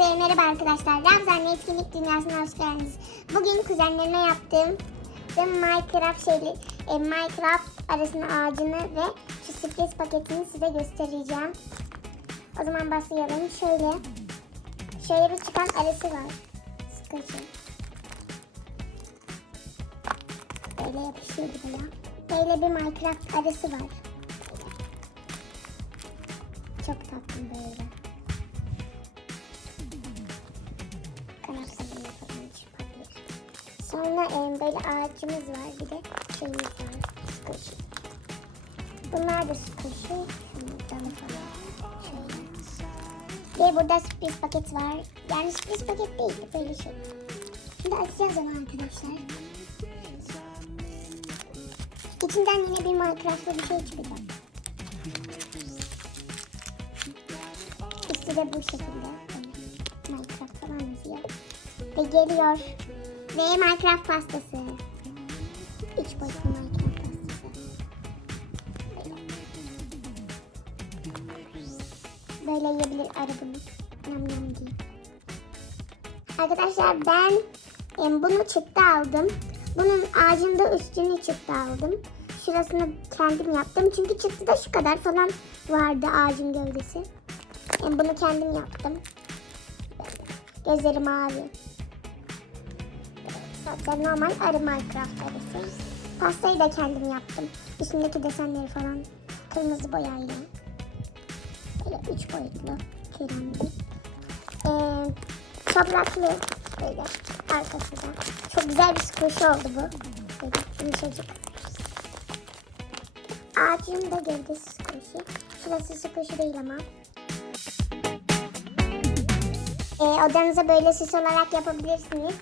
Hepinize merhaba arkadaşlar. Ramazan etkinlik dünyasına hoş geldiniz. Bugün kuzenlerime yaptığım Minecraft arasının ağacını ve şu sürpriz paketini size göstereceğim. O zaman başlayalım. Şöyle bir çıkan arası var. Sıkıcı. Böyle yapışıyor buraya. Böyle bir Minecraft arası var. Çok tatlı böyle. Sonra böyle ağacımız var, bir de şeyimiz var, squishy. Bunlar da squishy. Şundan falan. Şöyle. Ve burada sürpriz paket var. Yani sürpriz paket değil, böyle şey. Şimdi açacağız ama arkadaşlar. İçinden yine bir Minecraft'ta bir şey çıkacak. Üstü de bu şekilde. Minecraft falan yazıyor. Ve geliyor. Ve Minecraft pastası. 3 boyutlu Minecraft pastası. Böyle yiyebilir arabamı. Nam nam diye. Arkadaşlar ben bunu çıktı aldım. Bunun ağacında üstünü çıktı aldım. Şurasını kendim yaptım. Çünkü çıktıda şu kadar falan vardı ağacın gövdesi. Bunu kendim yaptım. Gözleri mavi. Zaten normal arı Minecraft arısı. Pastayı da kendim yaptım. Üstündeki desenleri falan kırmızı boyayla. Böyle 3 boyutlu kiremli. Topraklı böyle arkası da. Çok güzel bir squishy oldu bu. Böyle yumuşacık. Ağacın da gövdesi squishy. Şurası squishy değil ama. Odanıza böyle süs olarak yapabilirsiniz.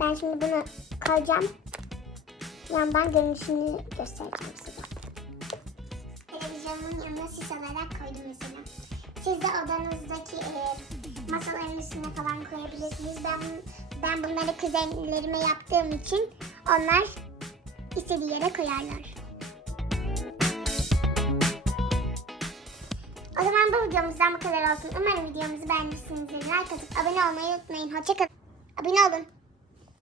Ben şimdi bunu koyacağım. Yandan görünüşünü göstereceğim size. Televizyonumun yanına süs olarak koydum mesela. Siz de odanızdaki masaların üstüne falan koyabilirsiniz. Ben bunları kuzenlerime yaptığım için onlar istediği yere koyarlar. O zaman bu videomuzdan bu kadar olsun. Umarım videomuzu beğenmişsinizdir. Like atıp abone olmayı unutmayın. Hoşçakalın. Abone olun.